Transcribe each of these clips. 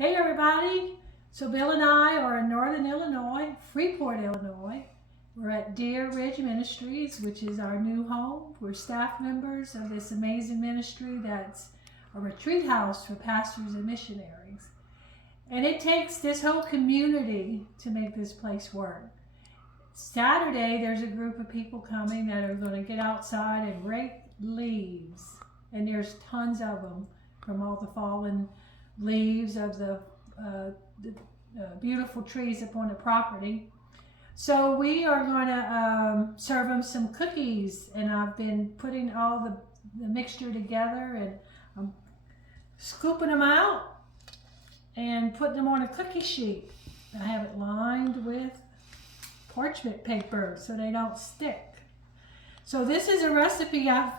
Hey everybody! So Bill and I are in Northern Illinois, Freeport, Illinois. We're at Deer Ridge Ministries, which is our new home. We're staff members of this amazing ministry that's a retreat house for pastors and missionaries. And it takes this whole community to make this place work. Saturday, there's a group of people coming that are going to get outside and rake leaves. And there's tons of them from all the fallen leaves of the beautiful trees upon the property. So we are going to serve them some cookies, and I've been putting all the mixture together, and I'm scooping them out and putting them on a cookie sheet. I have it lined with parchment paper so they don't stick. So this is a recipe I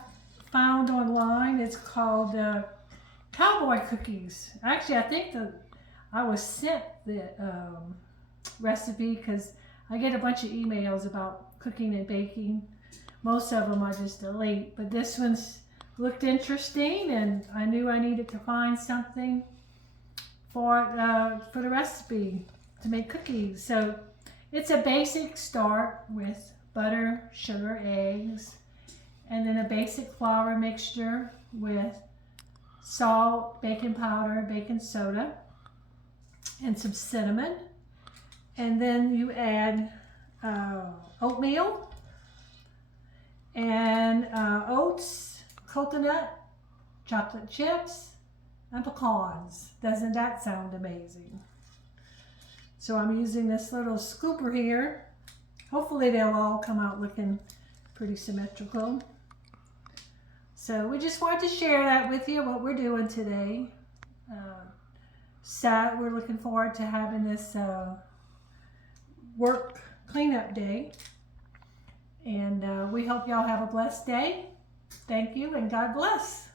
found online. It's called cowboy cookies. Actually, I think I was sent the recipe because I get a bunch of emails about cooking and baking. Most of them I just delete, but this one's looked interesting, and I knew I needed to find something for the recipe to make cookies. So it's a basic start with butter, sugar, eggs, and then a basic flour mixture with salt, baking powder, baking soda, and some cinnamon. And then you add oatmeal and oats, coconut, chocolate chips, and pecans. Doesn't that sound amazing? So I'm using this little scooper here. Hopefully they'll all come out looking pretty symmetrical. So we just wanted to share that with you, what we're doing today. We're looking forward to having this work cleanup day. And we hope y'all have a blessed day. Thank you, and God bless.